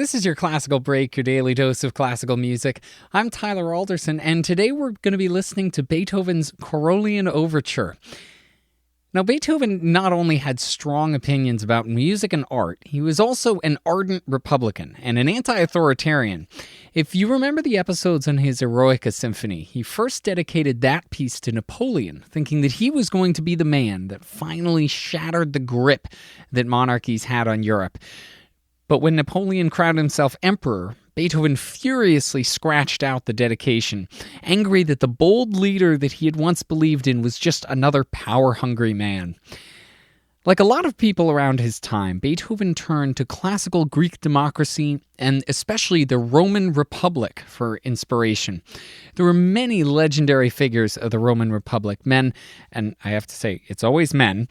This is your Classical Break, your daily dose of classical music. I'm Tyler Alderson, and today we're going to be listening to Beethoven's Corolian Overture. Now, Beethoven not only had strong opinions about music and art, he was also an ardent Republican and an anti-authoritarian. If you remember the episodes on his Eroica Symphony, he first dedicated that piece to Napoleon, thinking that he was going to be the man that finally shattered the grip that monarchies had on Europe. But when Napoleon crowned himself emperor, Beethoven furiously scratched out the dedication, angry that the bold leader that he had once believed in was just another power-hungry man. Like a lot of people around his time, Beethoven turned to classical Greek democracy and especially the Roman Republic for inspiration. There were many legendary figures of the Roman Republic, men, and I have to say, it's always men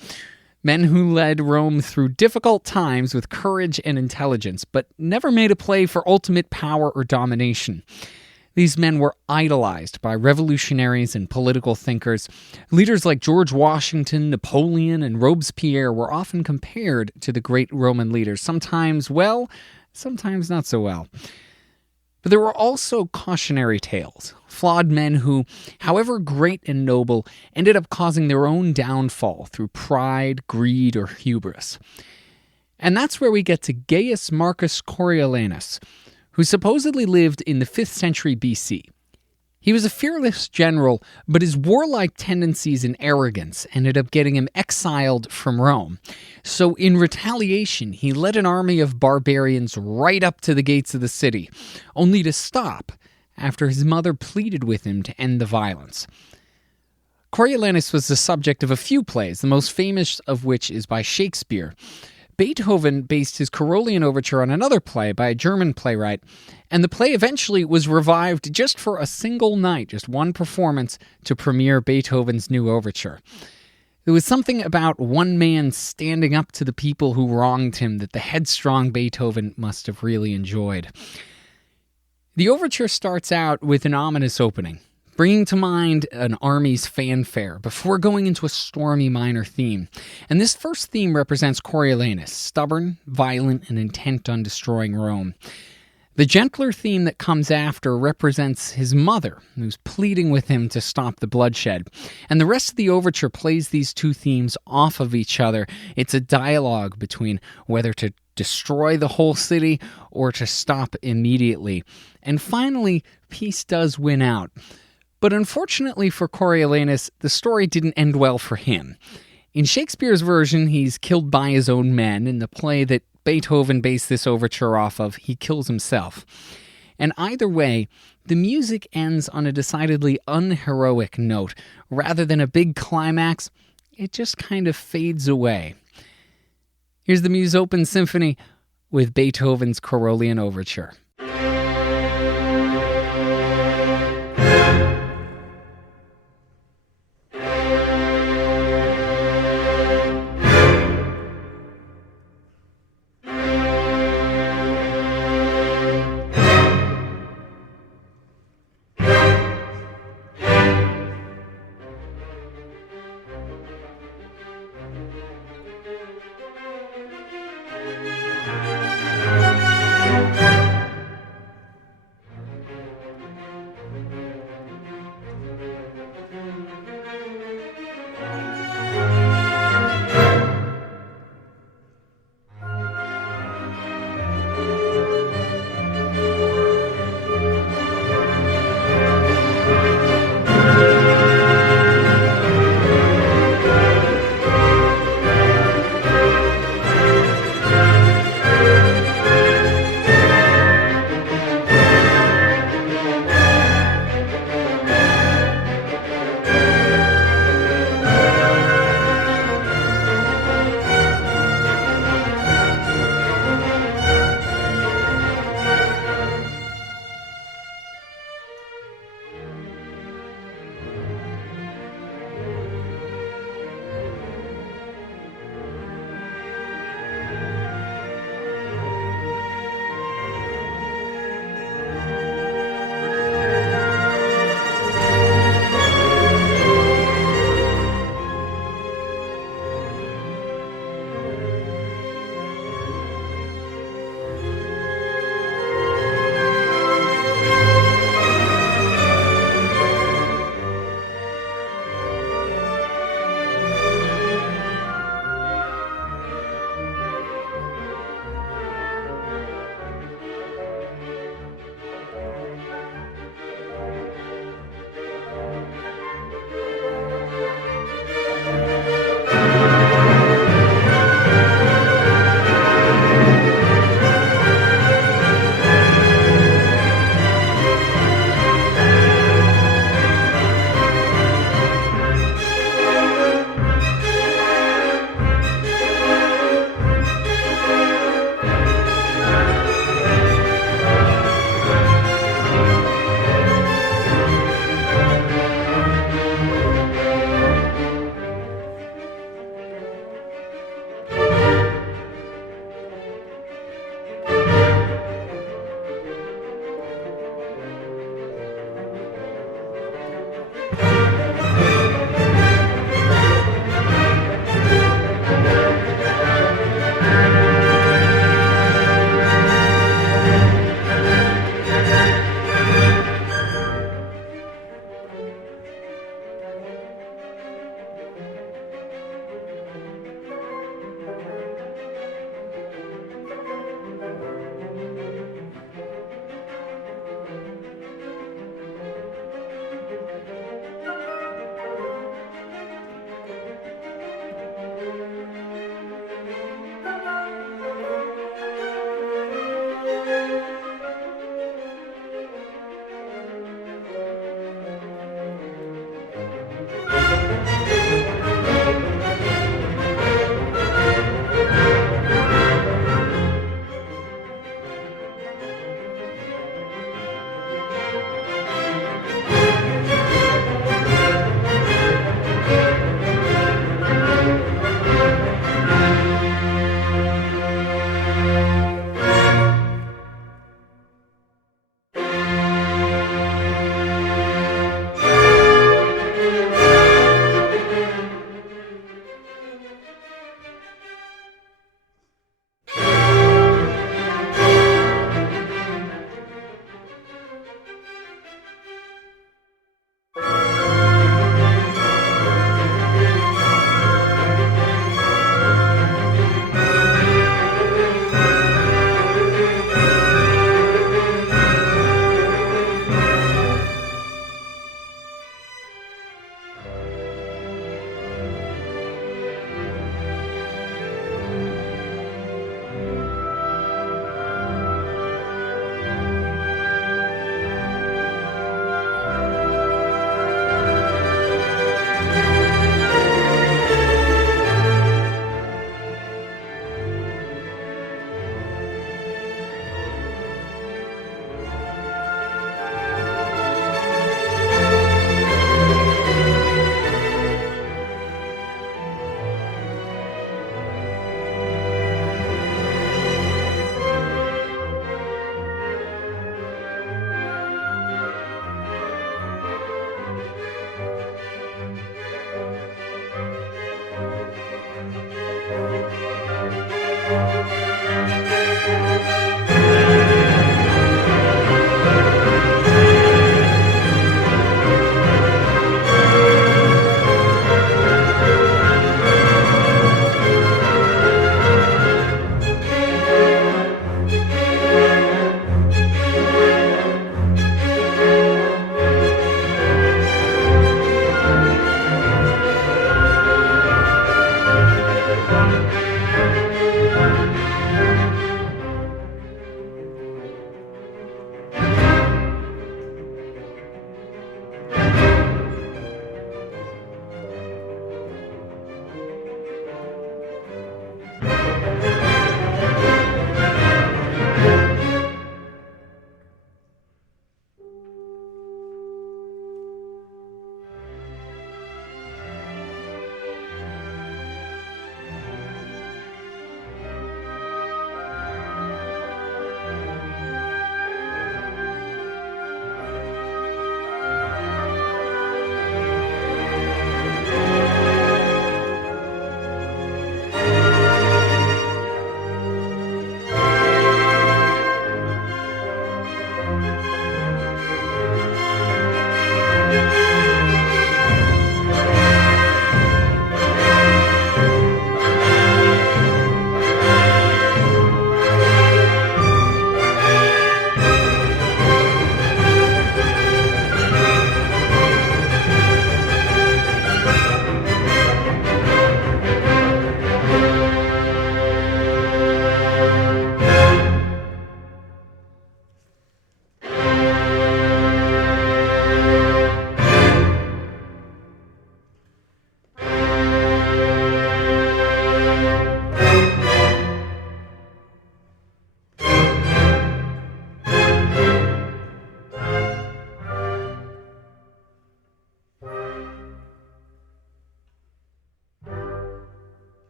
who led Rome through difficult times with courage and intelligence, but never made a play for ultimate power or domination. These men were idolized by revolutionaries and political thinkers. Leaders like George Washington, Napoleon, and Robespierre were often compared to the great Roman leaders, sometimes well, sometimes not so well. But there were also cautionary tales, flawed men who, however great and noble, ended up causing their own downfall through pride, greed, or hubris. And that's where we get to Gaius Marcus Coriolanus, who supposedly lived in the 5th century BC. He was a fearless general, but his warlike tendencies and arrogance ended up getting him exiled from Rome. So in retaliation, he led an army of barbarians right up to the gates of the city, only to stop after his mother pleaded with him to end the violence. Coriolanus was the subject of a few plays, the most famous of which is by Shakespeare. Beethoven based his Corolian Overture on another play by a German playwright, and the play eventually was revived just for a single night, just one performance, to premiere Beethoven's new overture. There was something about one man standing up to the people who wronged him that the headstrong Beethoven must have really enjoyed. The overture starts out with an ominous opening, bringing to mind an army's fanfare before going into a stormy minor theme. And this first theme represents Coriolanus, stubborn, violent, and intent on destroying Rome. The gentler theme that comes after represents his mother, who's pleading with him to stop the bloodshed. And the rest of the overture plays these two themes off of each other. It's a dialogue between whether to destroy the whole city or to stop immediately. And finally, peace does win out. But unfortunately for Coriolanus, the story didn't end well for him. In Shakespeare's version, he's killed by his own men. In the play that Beethoven based this overture off of, he kills himself. And either way, the music ends on a decidedly unheroic note. Rather than a big climax, it just kind of fades away. Here's the Muse Open Symphony with Beethoven's Corolian Overture.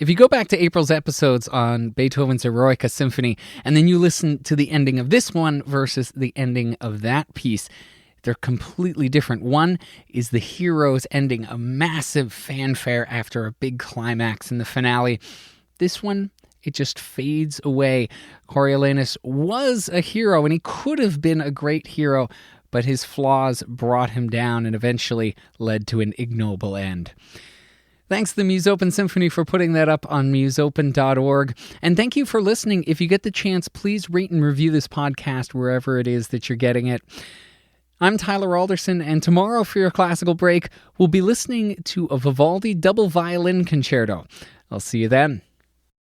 If you go back to April's episodes on Beethoven's Eroica Symphony, and then you listen to the ending of this one versus the ending of that piece, they're completely different. One is the hero's ending, a massive fanfare after a big climax in the finale. This one, it just fades away. Coriolanus was a hero, and he could have been a great hero, but his flaws brought him down and eventually led to an ignoble end. Thanks to the Musopen Symphony for putting that up on musopen.org. And thank you for listening. If you get the chance, please rate and review this podcast wherever it is that you're getting it. I'm Tyler Alderson, and tomorrow for your classical break, we'll be listening to a Vivaldi double violin concerto. I'll see you then.